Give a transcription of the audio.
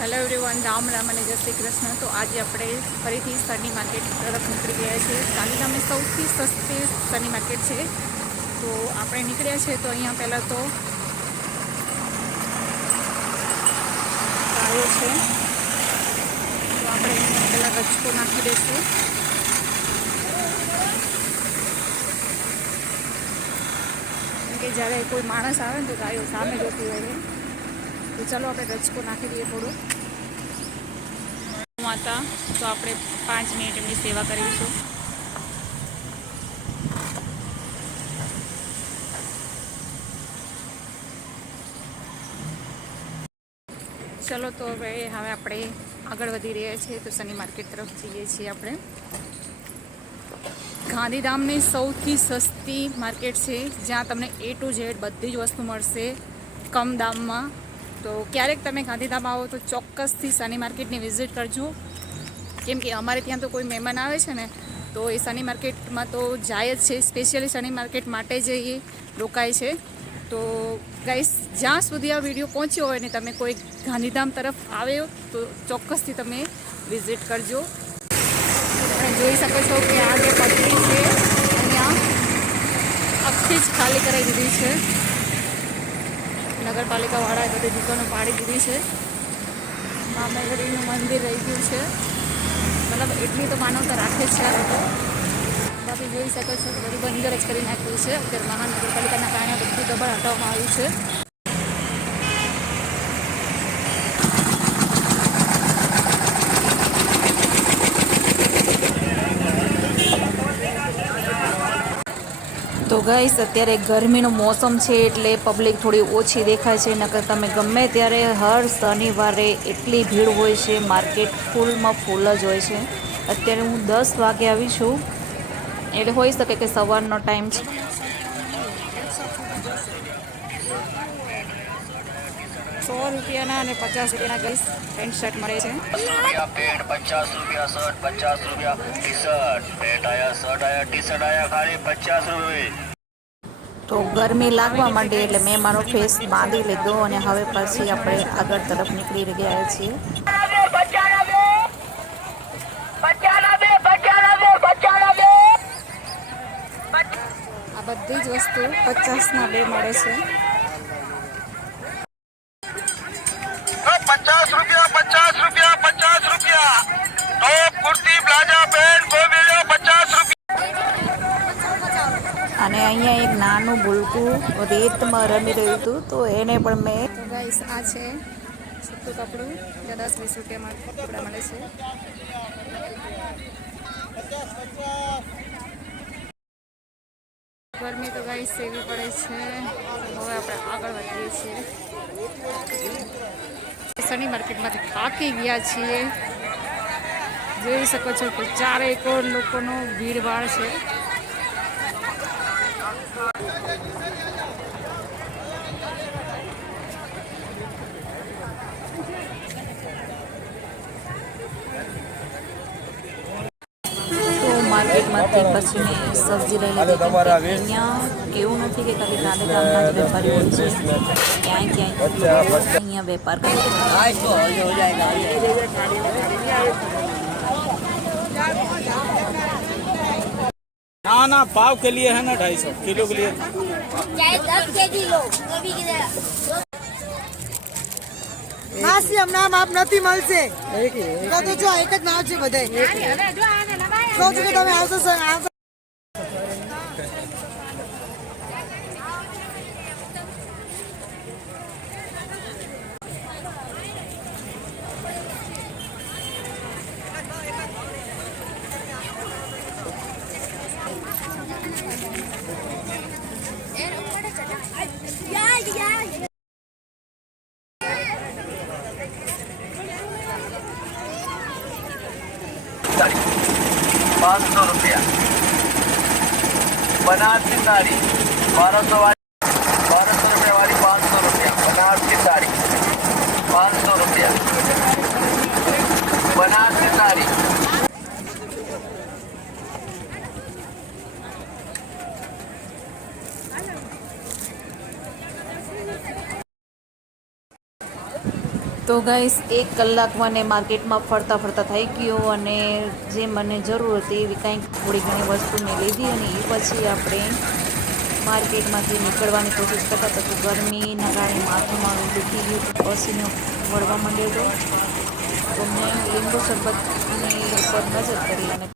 Hello everyone, Ram Ram અને જય શ્રી કૃષ્ણ। તો આજે આપણે ફરીથી સની માર્કેટ તરફ નીકળી ગયા છીએ। ગાંધીધામની સૌથી સસ્તી સની માર્કેટ છે। તો આપણે નીકળ્યા છીએ તો અહીંયા પહેલાં તો ગાયો છે, તો આપણે અહીંયા પહેલાં રજકો નાખી દઈશું। કેમ કે જ્યારે કોઈ માણસ આવે ને તો ગાયો સામે જોતી હોય, તો ચાલો આપણે રજકો નાખી દઈએ થોડું માતા। તો આપણે 5 મિનિટ એમની સેવા કરીશું। ચલો તો હવે આપણે આગળ વધી રહ્યા છીએ, તો સની માર્કેટ તરફ જઈએ છીએ આપણે। ગાંધીધામની સૌથી સસ્તી માર્કેટ છે, જ્યાં તમને A to Z બધી જ વસ્તુ મળશે કમ દામમાં। તો ક્યારેક તમે ગાંધીધામ આવો તો ચોક્કસથી સની માર્કેટની વિઝિટ કરજો, કેમ કે અમારે ત્યાં તો કોઈ મહેમાન આવે છે ને તો એ સની માર્કેટમાં તો જાય જ છે, સ્પેશિયલી સની માર્કેટ માટે જ એ રોકાય છે। તો ગાઈસ, જ્યાં સુધી આ વિડીયો પહોંચ્યો હોય ને તમે કોઈ ગાંધીધામ તરફ આવ્યો તો ચોક્કસથી તમે વિઝિટ કરજો। તમે જોઈ શકો છો કે આ જે પટરી છે અહીંયા આખી જ ખાલી કરાવી દીધી છે। નગરપાલિકાવાળાએ બધી દુકાનો પાડી દીધી છે। મામેગડીનું મંદિર રહી ગયું છે, મતલબ એટલી તો માનવતા રાખે છે આ લોકો। બાકી જોઈ શકો છો કે બધું બંદર જ કરી નાખ્યું છે। અત્યારે મહાનગરપાલિકાના કારણે બધું દબાણ હટાવવામાં આવ્યું છે। તો ગાઈસ, અત્યારે ગરમીનું મોસમ છે એટલે પબ્લિક થોડી ઓછી દેખાય છે, નકર તમે ગમે ત્યારે હર શનિવારે એટલી ભીડ હોય છે, માર્કેટ ફૂલમાં ફૂલ જ હોય છે। અત્યારે હું 10 વાગે આવી છું, એટલે હોઈ શકે કે સવારનો ટાઈમ છે। 100 રૂપિયાના અને 50 રૂપિયાના ગાઈસ પેન્ટ શર્ટ મળે છે। पेंट 50 रुपया, शर्ट 50 रुपया, टी शर्ट, पेंट आया, शर्ट आया, टी शर्ट आया खाली 50 रुपये। તો ગરમી લાગવા માંડી એટલે મેં મારો ફેસ બાંધી લીધો અને હવે પછી આપણે આગળ તરફ નીકળી ગયા છીએ। આ બધી જ વસ્તુ 50 બે મળે છે। 50 रुपया, 50 रुपया, 50 रुपया, टॉप कुर्ती प्लाजा पेंट को मिलो 50 रुपया। અને અહીંયા એક નાનું બુલકું રેતમાં રમી રહ્યું હતું, તો એને પણ મેં તો ગાઈસ આ છે સૂતું કપડું, 10-20 રૂપિયામાં કપડાં મળે છે। ગરમી તો ગાઈસ સેવી પડે છે। હવે આપણે આગળ વધીએ છીએ। સની માર્કેટમાંથી થાકી ગયા છીએ, જોઈ શકો છો કે ચારેક લોકોનો ભીડભાડ છે। માર્કેટમાંથી પછી મેં સબ્જી લઈ લીધી, કેમ કે અહીંયા કેવું નથી કે ખાલી ગાંધીધામના જ વેપારી હોય છે, ક્યાંય અહીંયા વેપાર કરે છે। ना ना पाव के लिए है ना 250 किलो के लिए चाहे 10 केजी लो कभी किधर હાસ્યમ નામ આપ નથી મળશે તો જો એક જ નામ છે બધે સોચો કે તમે આવશો ₹500 बनारस की साड़ी 1200 वाली, 1200 रुपये वाली 500 रुपया। बनारस की साड़ी 500 रुपया, बनारस की साड़ी। તો ગાઈસ 1 કલાક મને માર્કેટમાં ફરતા ફરતા થઈ ગયો અને જે મને જરૂર હતી એવી કંઈક થોડી ઘણી વસ્તુ મેં લીધી અને એ પછી આપણે માર્કેટમાંથી નીકળવાની કોશિશ કરતા હતા. તો ગરમીના કારણે માથું મારું દુખી ગયું, પસીનો વળવા માંડ્યો હતો. તો મેં લીંબુ શરબતની ઉપર નજર કરી અને